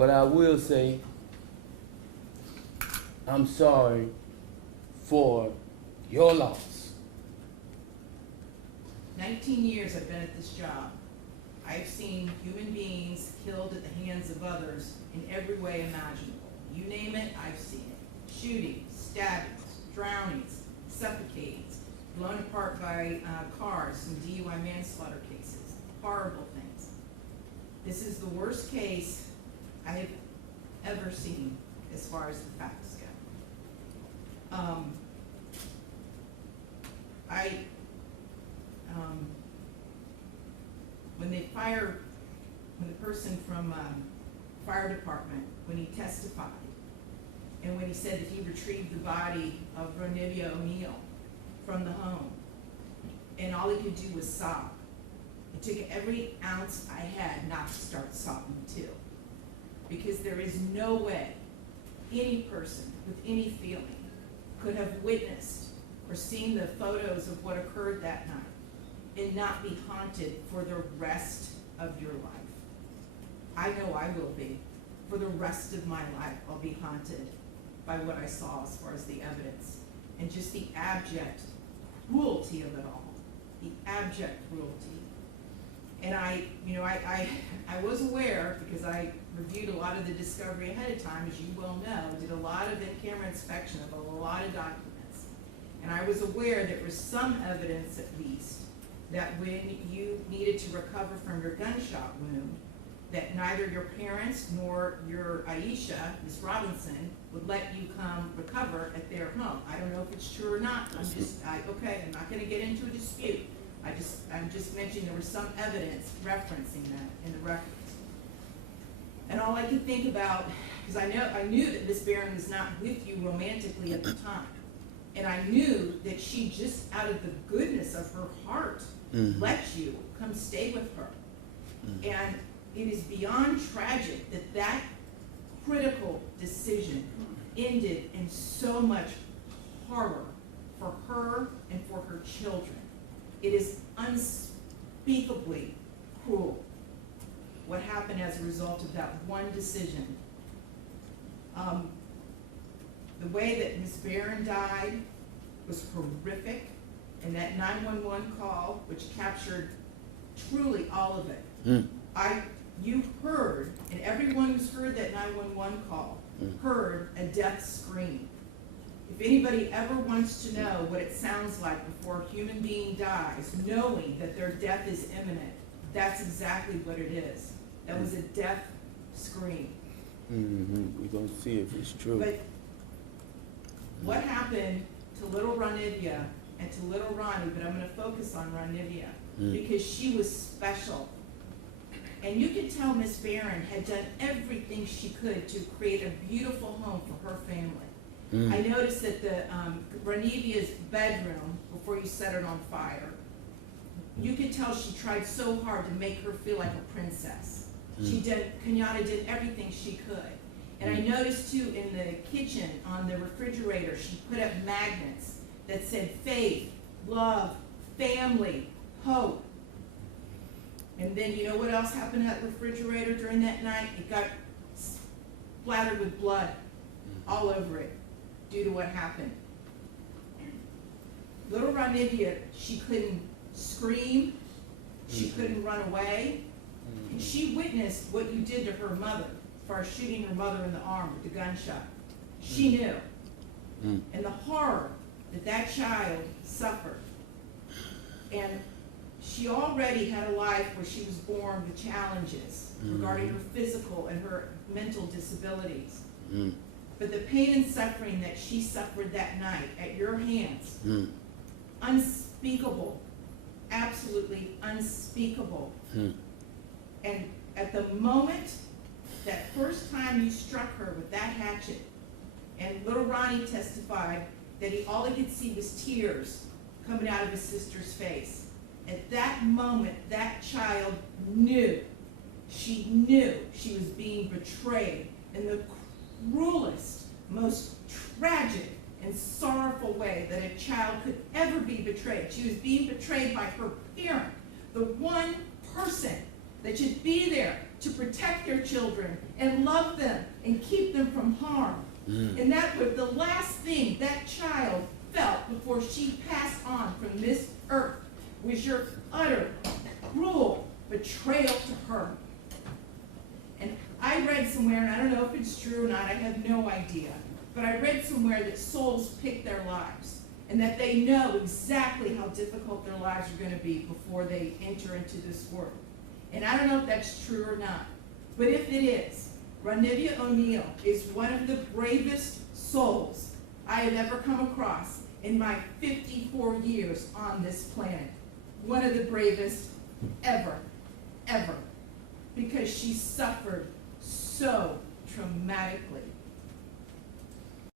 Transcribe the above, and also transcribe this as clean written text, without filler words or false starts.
But I will say, I'm sorry for your loss. 19 years I've been at this job. I've seen human beings killed at the hands of others in every way imaginable. You name it, I've seen it. Shootings, stabbings, drownings, suffocatings, blown apart by cars, some DUI manslaughter cases, horrible things. This is the worst case I have ever seen as far as the facts go. When the person from fire department, when he testified, and when he said that he retrieved the body of Ronivia O'Neill from the home, and all he could do was sob. It took every ounce I had not to start sobbing too. Because there is no way any person with any feeling could have witnessed or seen the photos of what occurred that night and not be haunted for the rest of your life. I know I will be. For the rest of my life, I'll be haunted by what I saw as far as the evidence and just the abject cruelty of it all. The abject cruelty. And I was aware, because I reviewed a lot of the discovery ahead of time, as you well know, did a lot of in-camera inspection of a lot of documents. And I was aware there was some evidence, at least, that when you needed to recover from your gunshot wound, that neither your parents nor your Aisha, Miss Robinson, would let you come recover at their home. I don't know if it's true or not. I'm not going to get into a dispute. I'm just mentioning there was some evidence referencing that in the records. And all I could think about, because I knew that Miss Barron was not with you romantically at the time. And I knew that she just out of the goodness of her heart let you come stay with her. And it is beyond tragic that that critical decision ended in so much horror for her and for her children. It is unspeakably cruel what happened as a result of that one decision. The way that Ms. Barron died was horrific, and that 911 call, which captured truly all of it. You heard, and everyone who's heard that 911 call heard a death scream. If anybody ever wants to know what it sounds like before a human being dies, knowing that their death is imminent, that's exactly what it is. That was a death scream. We're going to see if it's true. But what happened to little Ronivia and to little Ronnie, but I'm going to focus on Ronivia, because she was special. And you could tell Miss Barron had done everything she could to create a beautiful home for her family. I noticed that the Ronivia's bedroom, before you set it on fire, you could tell she tried so hard to make her feel like a princess. Kenyatta did everything she could. And I noticed too in the kitchen, on the refrigerator, she put up magnets that said faith, love, family, hope. And then you know what else happened to that refrigerator during that night? It got splattered with blood all over it due to what happened. Little Ronivia, she couldn't scream, she couldn't run away, and she witnessed what you did to her mother as far as shooting her mother in the arm with the gunshot. She knew. And the horror that that child suffered. And she already had a life where she was born with challenges regarding her physical and her mental disabilities. But the pain and suffering that she suffered that night at your hands, unspeakable, absolutely unspeakable. And at the moment, that first time you struck her with that hatchet, and little Ronnie testified that all he could see was tears coming out of his sister's face. At that moment, that child knew she was being betrayed in the cruelest, most tragic and sorrowful way that a child could ever be betrayed. She was being betrayed by her parent, the one person that should be there to protect their children and love them and keep them from harm. And that was the last thing that child felt before she passed on from this earth, was your utter, cruel betrayal to her. And I read somewhere, and I don't know if it's true or not, I have no idea, but I read somewhere that souls pick their lives, and that they know exactly how difficult their lives are going to be before they enter into this world. And I don't know if that's true or not, but if it is, Ronivia O'Neal is one of the bravest souls I have ever come across in my 54 years on this planet. One of the bravest ever, ever, because she suffered so traumatically